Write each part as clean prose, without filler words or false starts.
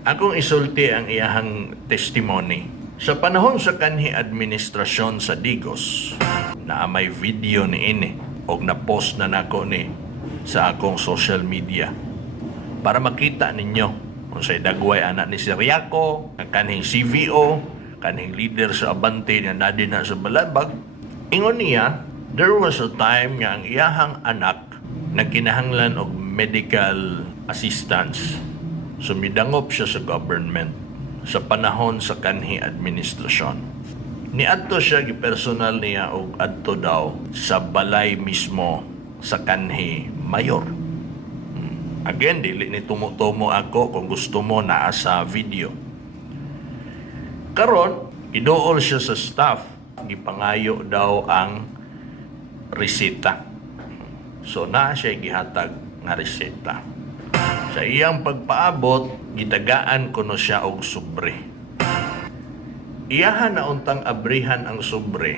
Akong isulti ang iyahang testimony. Sa panahon sa kanhi administrasyon sa Digos, na may video ni ini o na-post na nako ni sa akong social media para makita ninyo kung sa'y dagway anak ni Siriaco, ang kanhing CVO, kanhing leader sa Abante na nadi na sa Balabag. Ingon niya, there was a time nga ang iyahang anak na kinahanglan og medical assistance. Sumidangop siya sa government sa panahon sa kanhi administrasyon. Niadto siya gipersonal niya og adto daw sa balay mismo sa kanhi mayor. Again, dili ni tumo-tumo ako kung gusto mo naa sa video. Karon, idool siya sa staff. Gipangayo daw ang reseta. So, naa siya gihatag nga reseta. Sa iyang pagpaabot, gitagaan ko no siya og sobre. Iyahan na untang abrihan ang sobre.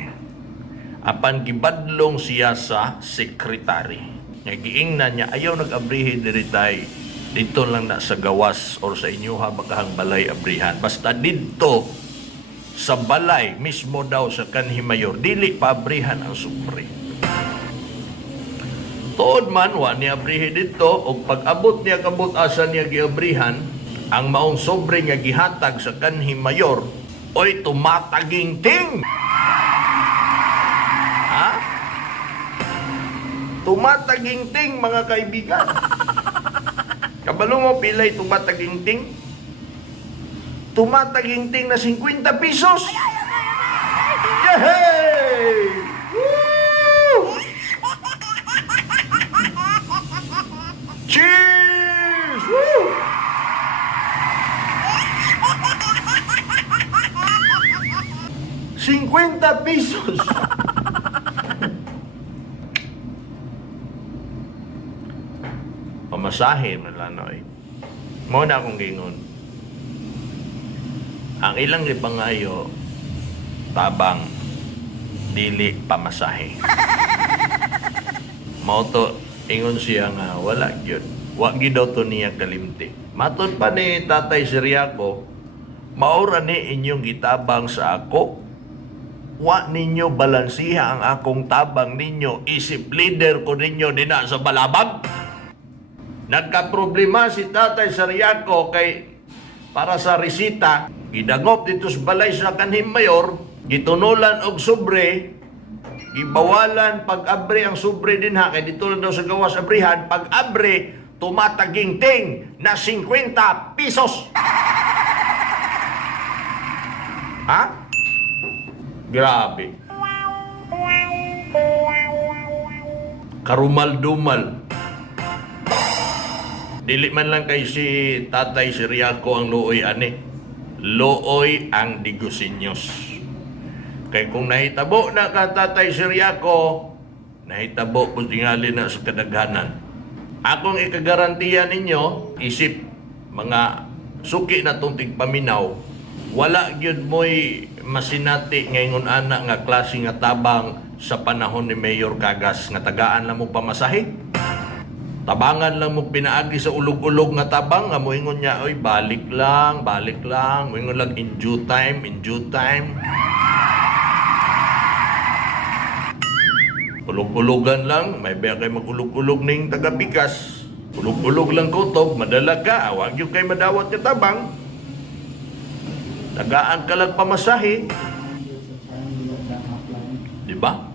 Apan gibadlong siya sa sekretary. Nga giingnan niya, ayaw nag-abrihin diri tay. Dito lang na sa gawas or sa inyuha bakahang balay abrihan. Basta dito sa balay mismo daw sa kanhi mayor, dili pa abrihan ang sobre. Tuod man, wa niya abrihin dito, o pag-abot niya kabot asa niya giabrihan, ang maong sobre nga gihatag sa kanhi mayor, oy tumataging ting! Ha? Tumataging ting, mga kaibigan. Kabalo mo pilay tumataging ting? Tumataging ting na 50 pesos! Yehey! Woo! Cheers! Woo! ₱50. Pamasahe man lang, no? Mo na akong gingon. Ang ilang ipangayo, tabang, dili pamasahe. Mauto, ingon siya nga, wala yun. Wag daw to niya kalimti. Matod pa ni Tatay Siriaco, maura ni inyong gitabang sa ako. Wa ninyo balansiha ang akong tabang ninyo. Isip leader ko ninyo dina sa Balabag. Nagka-problema si Tatay Siriaco kay para sa resita. Gidangop dito sa balay sa kanhing mayor. Gitunulan og sobre. Gibawalan pag-abre ang sobre din ha, kaya dito lang daw sa gawas abrihan, pag-abre, tumataging ting na 50 pesos. Ha? Grabe. Karumal-dumal. Dili man lang kay si Tatay Siriaco ang looy ani. Looy ang Digosinyos. Kaya kung nahitabo na ka Tatay Siriaco, nahitabo kung tingali na sa kadaghanan. Akong ikagarantiya ninyo, isip mga suki na itong tigpaminaw, wala yun mo'y masinati ngayon anak nga klase nga tabang sa panahon ni Mayor Cagas nga tagaan lang mo pamasahe. Tabangan lang mo pinaagi sa ulog-ulog nga tabang nga moingon niya, oy balik lang, moingon lang in due time. Ulog-ulogan lang, may baya kayo mag-ulog-ulog ning taga-bigas. Ulog-ulog lang kutob, madala ka, awag yung kayo madawat yung tabang. Tagaan ka lang pamasahe. Diba?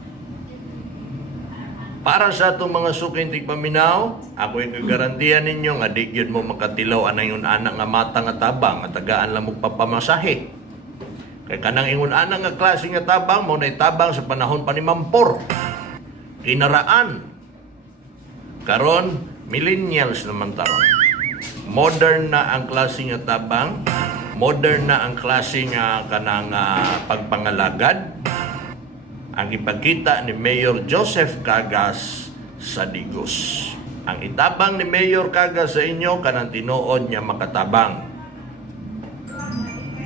Para sa itong mga suking tigpaminaw, ako yung kagarantiyan ninyo nga di yun mo makatilaw anay yung anak nga mata nga tabang at tagaan lang mo papamasahe. Kaya kanang ingon anak nga klase nga tabang mo na itabang sa panahon pa ni Mampor. Kinaraan. Karon, millennials naman taron. Modern na ang klase nga tabang, modern na ang klase nga kanang pagpangalagad. Ang ipagkita ni Mayor Joseph Cagas sa Digos. Ang itabang ni Mayor Cagas sa inyo, kanang tinuod niya makatabang.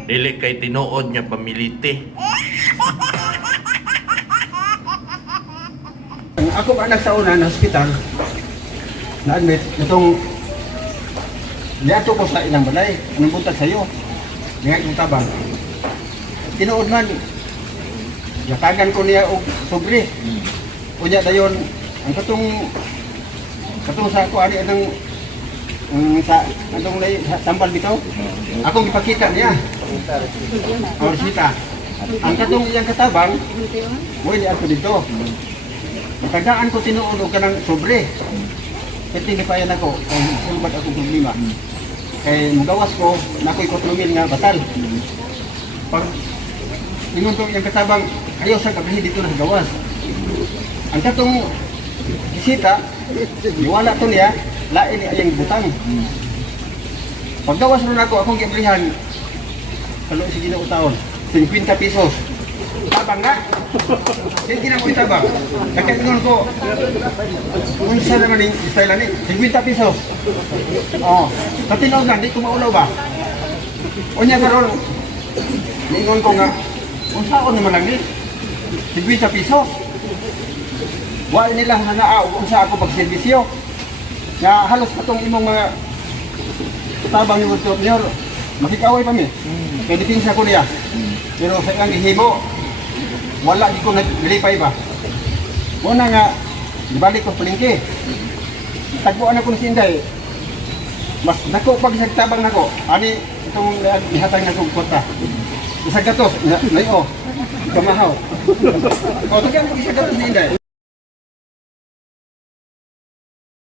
Dili kay tinuod niya pamiliti. Ako ba nagsauna na hospital, na-admit, itong Diyato ko sa ilang balay. Anong buntag sa'yo? Ngayon kong tabang. Tinuod man. Yatagan ko niya og sobre. Unya dayon ang katong sa ako ani anong sa anong lay tambal bitaw. Akong ipakita niya. Or sita. Ang katong iyang katabang, mo ni ako dito. Tagaan ko tinuod og kanang sobre. Kasi gipayan ako, kay sulbad akong problema. Kay mugawas ko, nakoy kotlungin nga batal. Pag ingon ko yung katabang, ayaw sa kabihin dito na gawas. Ang katong bisita, iwala to niya, lain ni ayang butang. Paggawas ron ako, akong gibrihan, kalo si Ginoo taon, 50 pesos. Tabang na? Hindi na ko itabang. Nagkakinon ko, kung isa naman yung style ni, 50 pesos. Oo. Sa tinaw na, hindi ko maulaw ba? O niya karon, ningon ko nga, kung saan naman lang ni, 50 pesos. Wala nila hanaa kung saan ako pagservisyo. Nga halos katong imong mga tabang ni World Cup makikaway pa mi. Kaya dipinsa ko niya. Pero sa kang gihimo, wala di ko naglipay ba. Muna nga, ibalik ko palingki. Tagpuan ako si Inday. Mas dako pag tabang nako. Ani itong ihatag na kong kota. Isang gatos, layo. Kamahaw. O, tagay mo isang gatos ni Inday.